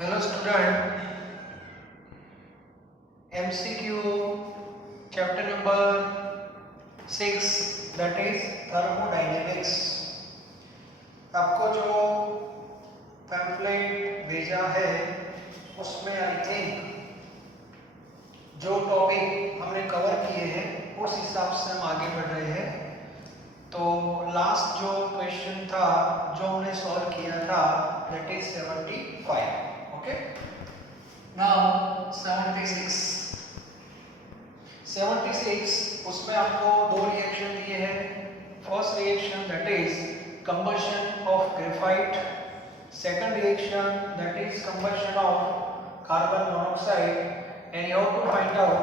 Hello student, MCQ chapter number 6 that is thermodynamics। आपको जो pamphlet भेजा है उसमें आई थिंक जो टॉपिक हमने कवर किए हैं उस हिसाब से हम आगे बढ़ रहे हैं। तो लास्ट जो क्वेश्चन था जो हमने सॉल्व किया था that is 75। ओके, नाउ 76 उसमें आपको दो रिएक्शन दिए हैं। First reaction that is combustion of graphite, second reaction that is combustion of carbon monoxide and you have to find out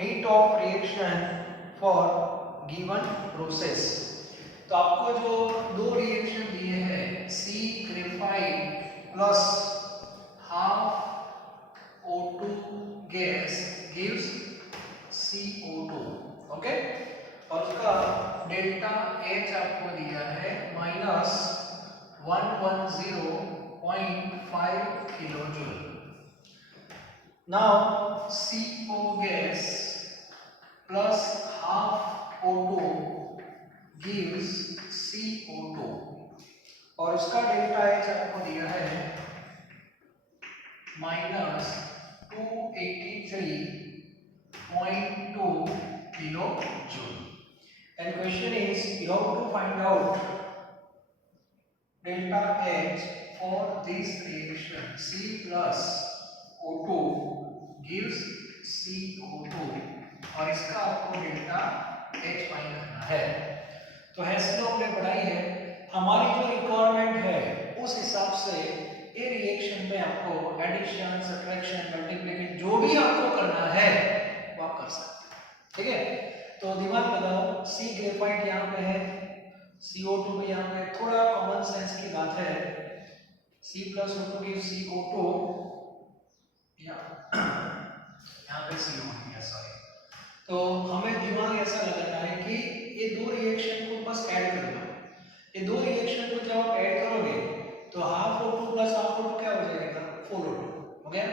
heat of reaction for given process. तो आपको जो दो reaction दिए हैं C graphite plus half O2 gas gives CO2। Okay, और उसका delta H आपको दिया है minus 110.5 kilo joule. Now CO gas plus half O2 gives CO2 और इसका डेल्टा H आपको दिया है minus 283.2 kilo joule. And question is you have to find out delta H for this reaction C plus O2 gives CO2 और इसका आपको delta H find करना है। तो हैंस जो हमने पढ़ाई है हमारी जो रिक्वायरमेंट है उस हिसाब से ये रिएक्शन में आपको एडिशन, सब्ट्रैक्शन, मल्टीप्लिकेशन जो भी आपको करना है वो आप कर सकते हैं। ठीक है, तो दिमाग लगाओ सी ग्रेफाइट यहाँ पे है, CO2 भी यहाँ पे, थोड़ा कॉमन सेंस की बात है। C plus O2 gives CO2, यहाँ पे CO है, सॉरी। तो हमें दिमाग ऐसा लगाना है कि ये दो रिएक्शन को बस ऐड करना। ये दो रिएक्शन को जब आप ऐड करोगे तो half O2 plus half O2 क्या हो जाएगा, 4O2 हो गया।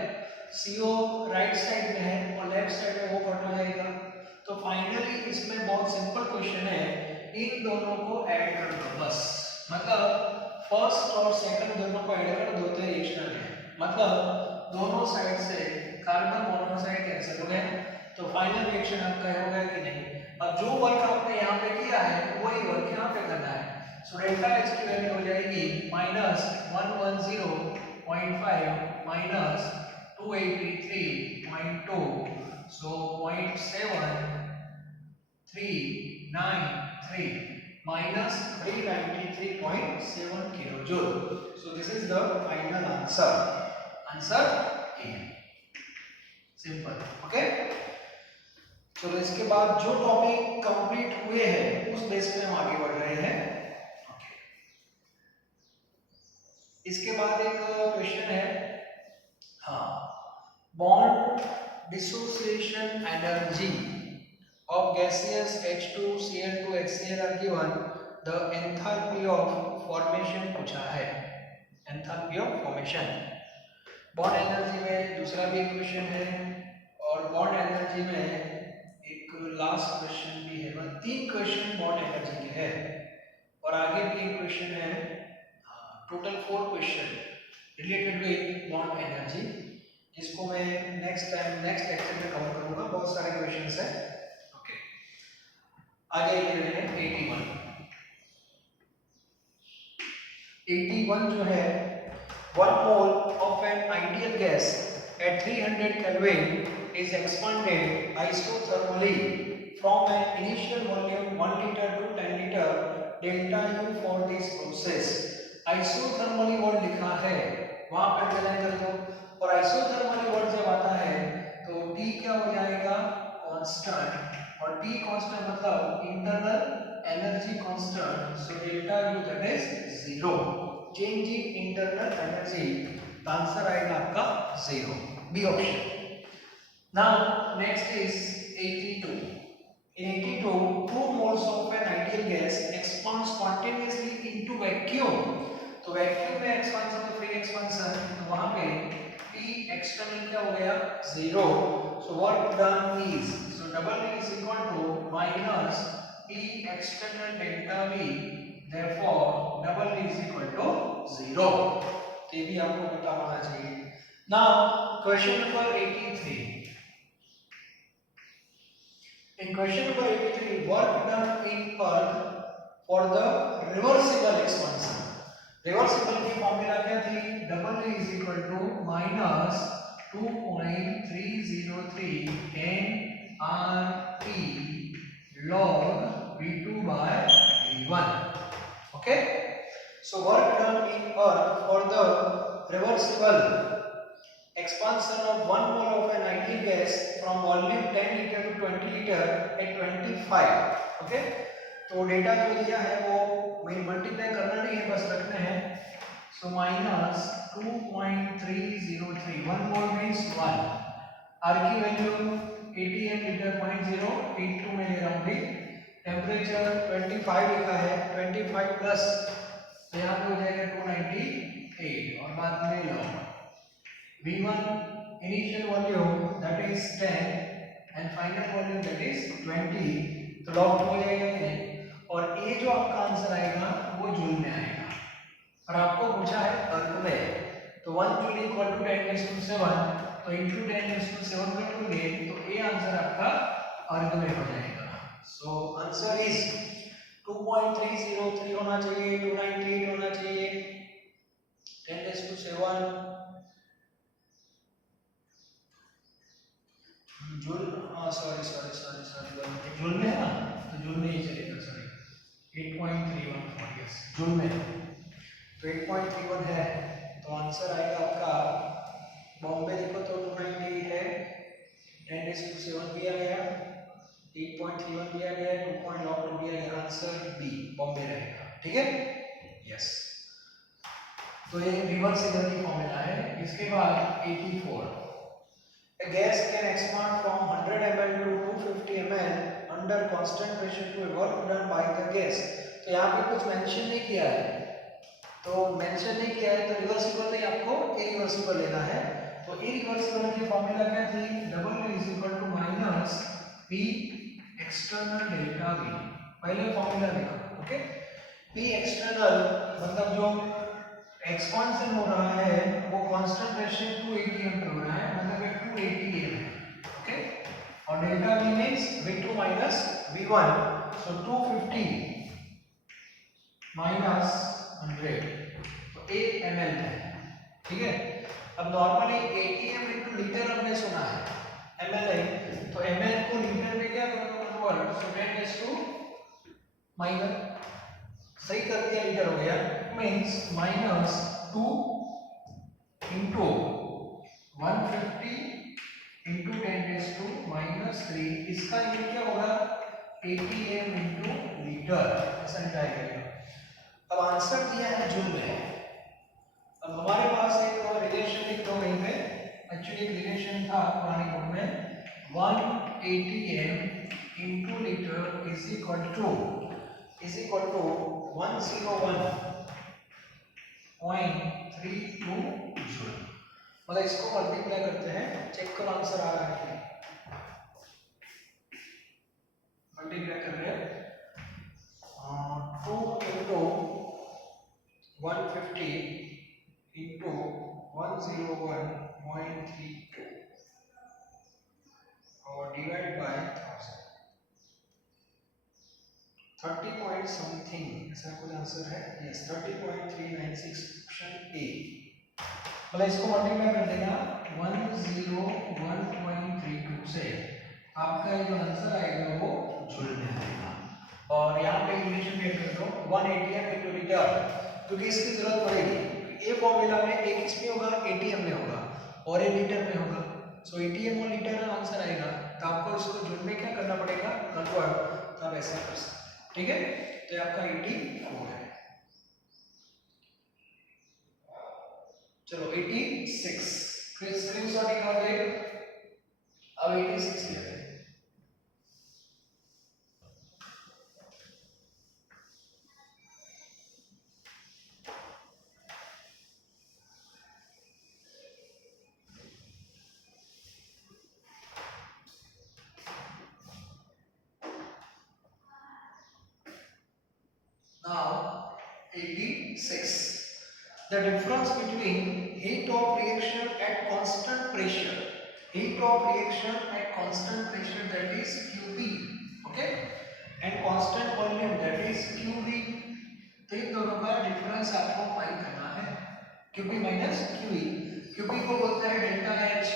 CO राइट साइड में है और लेफ्ट साइड में वो कट हो जाएगा। तो फाइनली इसमें बहुत सिंपल क्वेश्चन है, इन दोनों को ऐड कर दो बस। मतलब फर्स्ट और सेकंड दोनों को ऐड कर दो तो रिएक्शन है, मतलब दोनों साइड से कार्बन मोनोऑक्साइड कैंसिल हो गए। तो फाइनल रिएक्शन आपका होगा कि नहीं। अब जो वर्क आपने यहाँ पे किया है वही वर्क यहाँ पे करना है। सो डेल्टा H की वैल्यू हो जाएगी minus 110.5 minus 283.2, so 0.7393 minus 393.7 kilo joule. So this is the final answer. Answer A, simple. Okay, चलो इसके बाद जो टॉपिक कंप्लीट हुए हैं उस बेस पे हम आगे बढ़ रहे हैं। इसके बाद एक क्वेश्चन है, हाँ, bond dissociation energy of gases H2Cl2 HCl are given, the enthalpy of formation पूछा है। Enthalpy of formation, bond energy में दूसरा भी क्वेश्चन है और बॉन्ड एनर्जी में एक लास्ट क्वेश्चन भी है। मतलब 3 क्वेश्चन बॉन्ड एनर्जी के हैं और आगे भी एक क्वेश्चन है। Total 4 question related with bond energy, जिसको मैं नेक्स्ट लेक्चर में कवर करूंगा। बहुत सारे क्वेश्चंस हैं। ओके, आगे ले रहे हैं 81 जो है, 1 mole of an ideal gas at 300 Kelvin is expanded isothermally from an initial volume 1 liter to 10 liter, delta U for this process। Isothermally word लिखा है वहां पर चलन कर दो, और आइसोथर्मली वर्ड जब आता है तो T क्या हो जाएगा, कांस्टेंट, और T कांस्टेंट मतलब internal energy constant. So delta U that is 0, change in internal energy. Answer आएगा आपका 0, B option. Now next is 82। In 82, 2 moles of an ideal gas expands spontaneously into vacuum। तो vacuum में expansion तो free expansion, तो वहां पे P external क्या हो गया 0, so work done is, so double V is equal to minus P external delta V, therefore double V is equal to 0, ये भी आपको पता होना चाहिए। Now question number 83, in question number 83 work done in earth for the reversible expansion, reversible की formula क्या थी, double V is equal to minus 2.303 nRT log V2 by V1, okay, so work done in earth for the reversible expansion of 1 mole of an ideal gas from volume 10 liter to 20 liter at 25, okay, तो data जो दिया है वो multiply करना नहीं है, बस रखने हैं, so minus 2.303, 1 mole means 1, R की वैल्यू 80 लीटर 0.082 में ले रहा हूं भी, टेंपरेचर 25 लिखा है, 25 प्लस तो यहाँ पे हो जाएगा 298 और बाद में लो V1 initial volume that is 10 and final volume that is 20, तो लॉग हो जाएगा कि नहीं, और ए जो आपका आंसर आएगा वो जूल में आएगा, और आपको पूछा है अर्ग में, तो 1 जूल इक्वल टू 10⁷, तो इनटू 10⁷ करोगे तो ए आंसर आपका अर्ग में हो जाएगा, सो आंसर इज 2.303 होना चाहिए, 298 होना चाहिए, 10⁷, जूल, सॉरी जूल में है ना, तो जूल में ही चलेगा, सॉरी 8.314, यस जूल में, तो 8.31 है, तो आंसर आएगा आपका, बॉम्बे देखो तो 298 है, 10⁷ दिया गया, 8.31 दिया गया, 2.02 दिया गया, आंसर बी बॉम्बे रहेगा, ठीक है, यस, तो ये रिवर्सिबल की फॉर्मूला है। इसके बाद 84, a gas can expand from 100 ml to 250 ml under constant pressure to a work done by the gas, तो यहाँ पे कुछ मेंशन नहीं किया है, तो मेंशन नहीं किया है तो रिवर्सिबल नहीं, आपको इरिवर्सिबल लेना है, तो इरिवर्सिबल की फॉर्मूला क्या थी, double V is equal to minus P external delta V, पहले फॉर्मूला लिखो, ओके, P एक्सटर्नल मतलब जो एक्सपांशन हो रहा है वो कांस्टेंट प्रेशर 280 एम पे हो रहा है, मतलब ये 280 एम है, ओके, और delta V means V2 minus V1, सो 250 माइनस 100, तो 8 ml है, ठीक है, अब नॉर्मली 80 एम इनटू लीटर हमने सुना है, ml है, तो ml को लीटर में क्या करोगे कन्वर्ट, सो 10⁻, माइनस सही कर दिया, लीटर हो गया, मींस माइनस 2 इंटू 150 इंटू 10⁻³ इसका ये क्या होगा 80 एम इंटू लीटर, ऐसा जाएगा। अब आंसर दिया है जूल में, अब हमारे पास एक रिलेशन लिख दो वहीं पे, एक्चुअली एक रिलेशन था पुरानी बुक में, 180 M into litre is equal to 101.32 joule, मतलब इसको मल्टीप्लाई करते हैं, चेक करो आंसर आ रहा है, मल्टीप्लाई कर रहे हैं 2 इंटू 150 इंटू 101.32 और डिवाइड बाय 1000, 30 पॉइंट समथिंग ऐसा कुछ आंसर है, यस 30.396 ऑप्शन ए, मतलब इसको मल्टीप्लाई कर देना 101.32 से, आपका जो आंसर आएगा वो जूल में आएगा, और यहाँ पे रिलेशन मेक कर दो 180 एम इंटू लीटर, क्योंकि इसकी जरूरत पड़ेगी, ए फॉर्मूला में एक इसमें होगा 80 एम में होगा और ए लीटर में होगा, सो 80 एम और लीटर का आंसर आएगा, तो आपको इसको जूल में क्या करना पड़ेगा कन्वर्ट, तो आप ऐसा कर सकते, ठीक है, तो आपका 84 है, चलो 86 फिर स्क्रीनशॉट निकालोगे, अब 86 लेते हैं, The difference between heat of reaction at constant pressure, that is QP, okay, and constant volume, that is QV. तो इन दोनों का डिफरेंस आपको फाइंड करना है, QP माइनस QE। QP को बोलते हैं डेल्टा H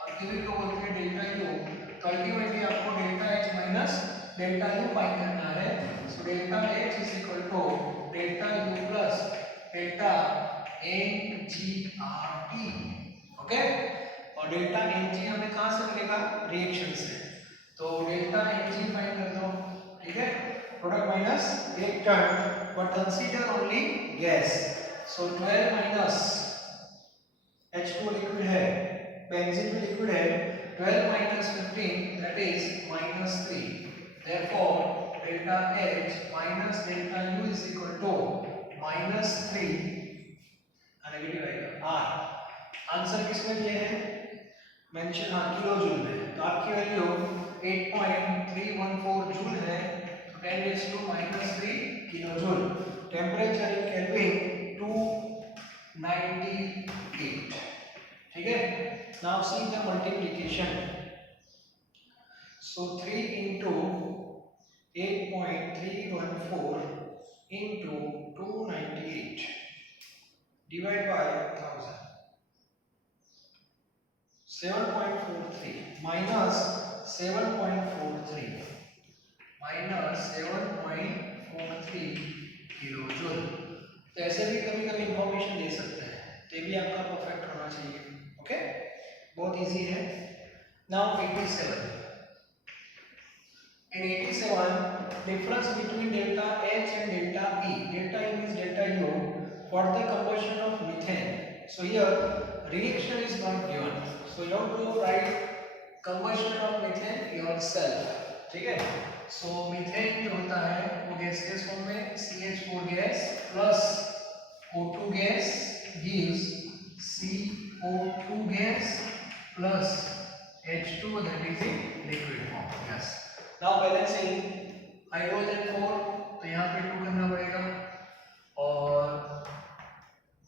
और QE को बोलते हैं डेल्टा U। तो अल्टीमेटली आपको delta H minus delta U find करना है। So delta H is equal to delta U plus delta NGRT, okay. और डेल्टा Ng हमें कहाँ से मिलेगा? रिएक्शन से। तो डेल्टा Ng फाइंड कर दो, ठीक है। प्रोडक्ट माइनस एक term, but consider only gas. So 12 minus H2 liquid है, बेंजीन भी लिक्विड है। 12 minus 15 that is -3। Therefore delta H minus delta U is equal to -3, negative आएगा R। आंसर किसमें दिए हैं? मेंशन किलो जूल में। तो आपकी वैल्यू 8.314 जूल है, तो 10⁻³ kilo joule. Temperature in kelvin 298, ठीक है। Now see the multiplication. So 3 into 8.314 into 298 divide by 1000, 7.43 minus 7.43 kilo joule. तो ऐसे भी कभी कभी इंफॉर्मेशन दे सकते हैं, तो भी आपका परफेक्ट होना चाहिए, ओके। बहुत इजी है। Now 87। In 87, difference between delta H and delta E. Delta E means delta U for the combustion of methane. So here reaction is not given. So you have to write combustion of methane yourself. ठीक है। So methane जो होता है वो gaseous form में CH4 gas plus O2 gas gives CO2 gas plus H2 that is in liquid form. Yes. Now balancing hydrogen 4, तो यहाँ पे 2 करना पड़ेगा, और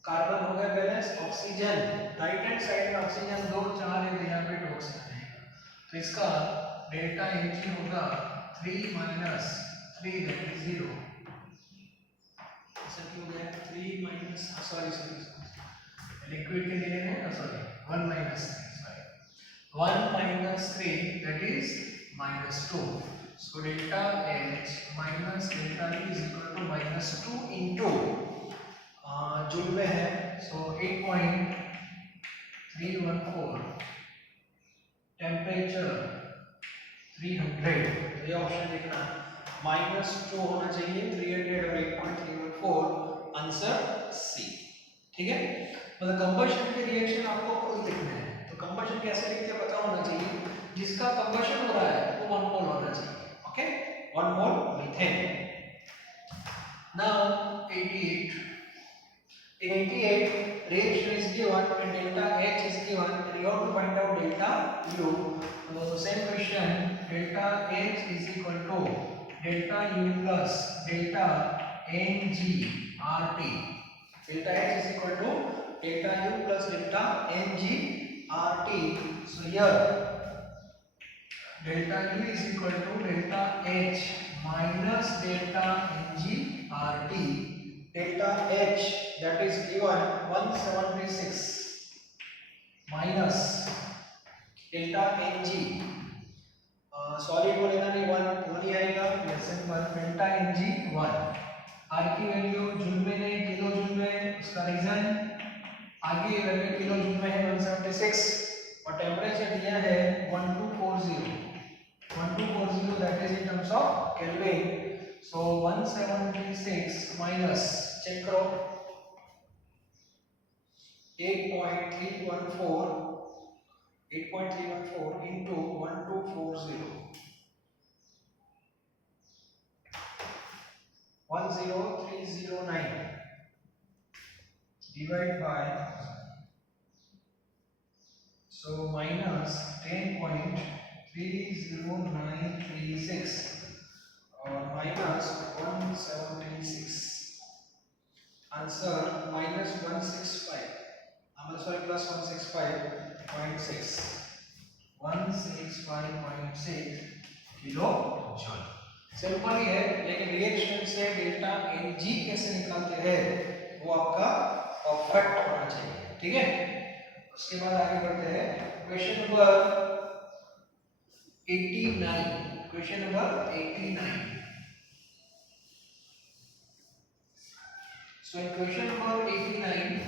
कार्बन हो गया balance. Oxygen right hand side में ऑक्सीजन 2 4 है, तो यहाँ पे 2 ऑक्सीजन है। तो इसका डेल्टा Hg होगा 3 minus 3 that is 0। ऐसा क्यों गया? 3 minus सॉरी लिक्विड के लिए है, sorry 1 minus 3 that is -2। So delta H minus delta E is equal to -2 into joule में है, so 8.314, टेम्परेचर 300। तो ये ऑप्शन देखना, -2 होना चाहिए, 300 और 8.314, आंसर सी, ठीक है। मतलब कंबशन के रिएक्शन आपको खुद लिखने हैं, तो कंबशन कैसे लिखते हैं पता होना चाहिए। जिसका कंबशन हो रहा है वो 1 मोल होना चाहिए, okay. 1 mole methane. Now 88। In 88, reaction is given and delta H is given, and you have to find out delta U. So same question, delta H is equal to delta U plus delta NGRT. Delta H is equal to delta U plus delta NGRT. So here delta U is equal to delta H minus delta NGRT. Delta H that is given 176 minus delta Ng, solid को लेना नहीं, 1 ही आएगा, less than 1, delta Ng 1। R की value joule में नहीं kilo joule में, उसका reason आगे वैल्यू किलो जूल में है 176, और टेम्परेचर दिया है 1240 that is in terms of Kelvin। So 176 minus, check करो, 8.314 into 1240, 10309 divide by 1000, so minus 10.30936 और minus 176, answer -165, sorry +165.6, 165.6 kilo joule. Simple ही है, लेकिन रिएक्शन से डेल्टा Ng कैसे निकालते हैं वो आपका परफेक्ट होना चाहिए, ठीक है। उसके बाद आगे बढ़ते हैं question number 89, question number 89। So in question number 89,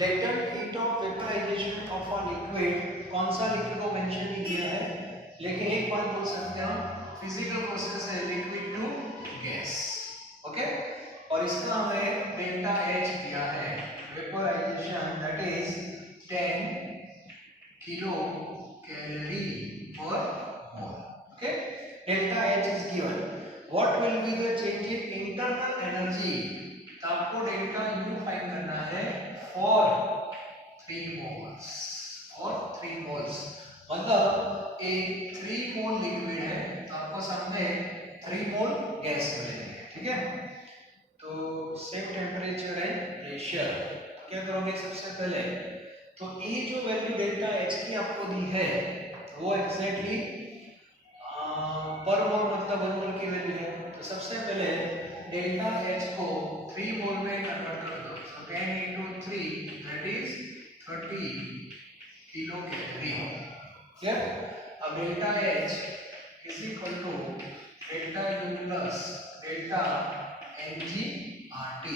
latent heat of vaporization of a liquid, कौन सा लिक्विड को मेंशन नहीं किया है, लेकिन एक बात बोल सकते हैं हम, फिजिकल प्रोसेस है लिक्विड टू गैस, ओके। और इसका हमें डेल्टा H दिया है, vaporization that is 10 kilo calorie per mole, okay. Delta H is given. What will be the change in internal energy? तो आपको डेल्टा U फाइंड करना है for 3 moles, और 3 moles मतलब एक 3 मोल लिक्विड है तो आपको सामने 3 मोल गैस मिलेंगे, ठीक है। तो सेम टेम्परेचर एंड प्रेशर, क्या करोगे सबसे पहले, तो ये जो वैल्यू डेल्टा H की आपको दी है वो एग्जैक्टली पर मोल मतलब 1 मोल की वैल्यू है। तो सबसे पहले डेल्टा H को 3 मोल में कन्वर्ट कर दो, so 10 into 3 that is 30 kilo calorie, clear. अब delta H is equal to delta U plus delta Ng RT,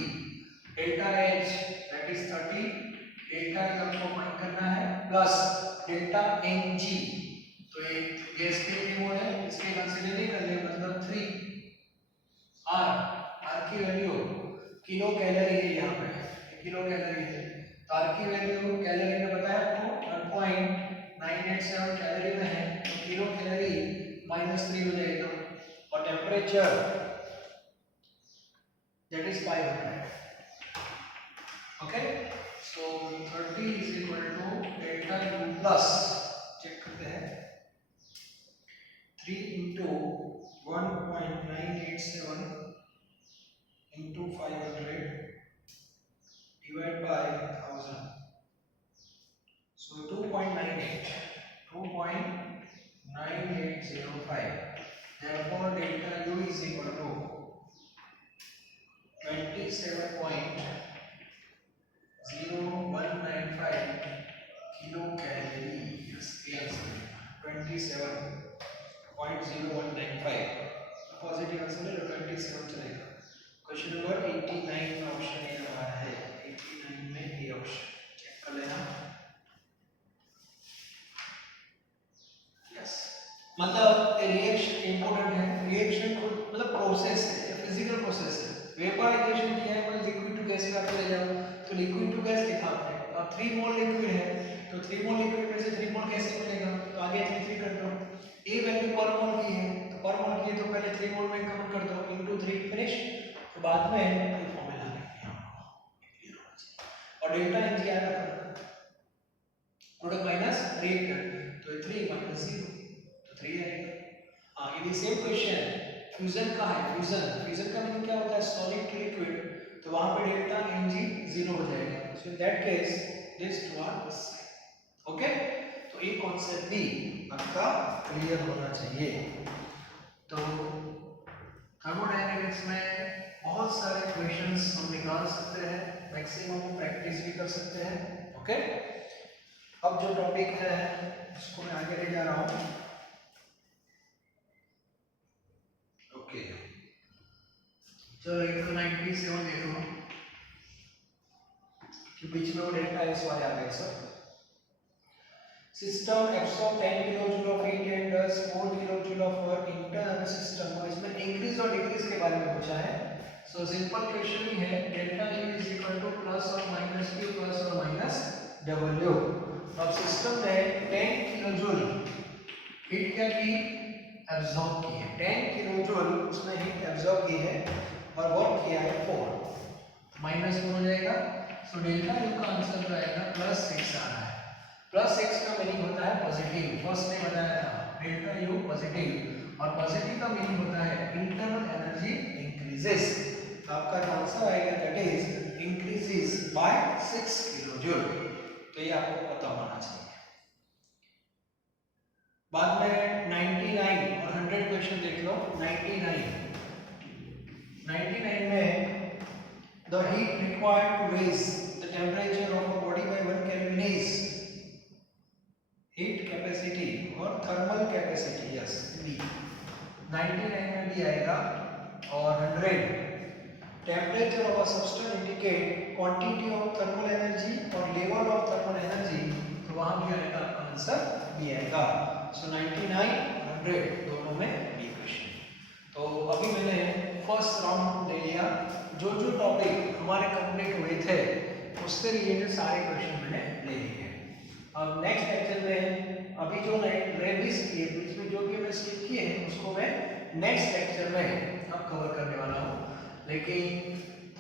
delta H that is 30, delta का आपको फाइंड करना है प्लस डेल्टा Ng, तो एक गैस के लिए मोल है, इसके कंसीडर नहीं कर ले, मतलब 3 R की वैल्यू किलो कैलोरी है, यहाँ पे किलो कैलोरी है, तो R की वैल्यू कैलोरी में बताया आपको 1.987 कैलोरी में है, तो किलो कैलोरी -3 हो जाएगा, और temperature that is 500, okay. So 30 is equal to delta U plus, check करते हैं, 3 into 1.987 into 500 divided by 1000, so 2.9805, therefore delta U is equal to 27.0195 kilo calorie, yes, 27.0195, positive answer है, 27 चलेगा। क्वेश्चन नंबर 89 में option A हमारा है, 89 में A option check कर लेना, यस। मतलब रिएक्शन इंपॉर्टेंट है, रिएक्शन को मतलब प्रोसेस है, फिजिकल प्रोसेस है, वेपोराइजेशन किया है मतलब लिक्विड टू गैस में आप चले जाओ, तो लिक्विड टू गैस लिखा आपने, अब 3 मोल लिक्विड है तो 3 मोल लिक्विड में से 3 मोल कैसे मिलेगा, तो आगे 3 कर दो, ए वैल्यू पर मोल की है तो पर मोल की है तो पहले 3 मोल में कन्वर्ट कर दो इनटू 3, फिनिश। तो बाद में ये फॉर्मूला लिखेंगे और डेल्टा Ng याद रखना, प्रोडक्ट माइनस रिएक्टर, तो 3 माइनस 0 तो 3 आएगा। हां, ये सेम क्वेश्चन फ्यूजन का है, फ्यूजन का मीनिंग क्या होता है, सॉलिड टू लिक्विड, तो वहां पे डेल्टा Ng 0 हो जाएगा, so in that case this two are this, okay. तो ये कॉन्सेप्ट भी आपका क्लियर होना चाहिए। तो थर्मोडायनेमिक्स में बहुत सारे क्वेश्चंस हम निकाल सकते हैं, मैक्सिमम प्रैक्टिस भी कर सकते हैं, ओके। अब जो टॉपिक है इसको मैं आगे ले जा रहा हूं, ओके। चलो 197 देखो कि बीच में वो डेल्टा एस वाले आ गए sir. System absorb 10 kilojoule of heat and does 4 kilojoule of work internal system, और इसमें इंक्रीज और डिक्रीज के बारे में पूछा है। सो सिंपल क्वेश्चन ही है, delta U is equal two plus और माइनस Q प्लस और माइनस W। अब सिस्टम ने 10 किलोजूल हीट क्या की, एब्सॉर्ब की है, 10 किलोजूल उसने हीट एब्सॉर्ब की है और वर्क किया है 4, माइनस 4 हो जाएगा, सो डेल्टा U का आंसर जो आएगा +6 आ रहा है। +6 का मीनिंग होता है पॉजिटिव, फर्स्ट में बताया था डेल्टा U पॉजिटिव, और पॉजिटिव का मीनिंग होता है इंटरनल एनर्जी इंक्रीजेस। तो आपका जो आंसर आएगा that is increases by 6 kilo joule. तो ये आपको पता होना चाहिए। बाद में 99 और 100 क्वेश्चन देख लो। 99 में the heat required to raise the temperature of a body by 1 Kelvin is heat capacity और thermal capacity, yes B। 99 में भी आएगा। और 100 temperature of a substance indicate quantity of thermal energy और level of thermal energy, तो वहां भी आएगा आपका आंसर B आएगा। सो 99 100 दोनों में B क्वेश्चन। तो अभी मैंने फर्स्ट राउंड ले लिया। जो जो टॉपिक हमारे कंप्लीट हुए थे उससे रिलेटेड सारे क्वेश्चन मैंने ले लिए। अब नेक्स्ट लेक्चर में अभी जो रेबिस किए बीच में जो भी हमने स्किप किए हैं उसको मैं नेक्स्ट लेक्चर में अब कवर करने वाला हूँ। लेकिन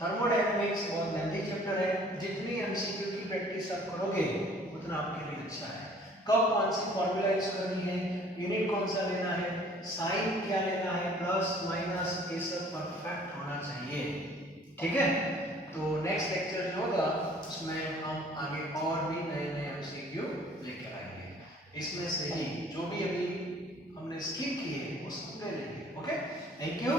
थर्मोडायनामिक्स बहुत लेंथी चैप्टर है। जितनी एमसीक्यू की प्रैक्टिस आप करोगे उतना आपके लिए अच्छा है। कब कौन सी फॉर्मूला यूज करनी है, यूनिट कौन सा लेना है, साइन क्या लेना है, प्लस माइनस, ये सब परफेक्ट होना चाहिए। ठीक है। तो नेक्स्ट लेक्चर जो होगा उसमें हम आगे और भी नए नए एमसीक्यू लेकर आएंगे। इसमें से ही जो भी अभी हमने स्किप किए वो सब ले लेंगे। Okay, thank you.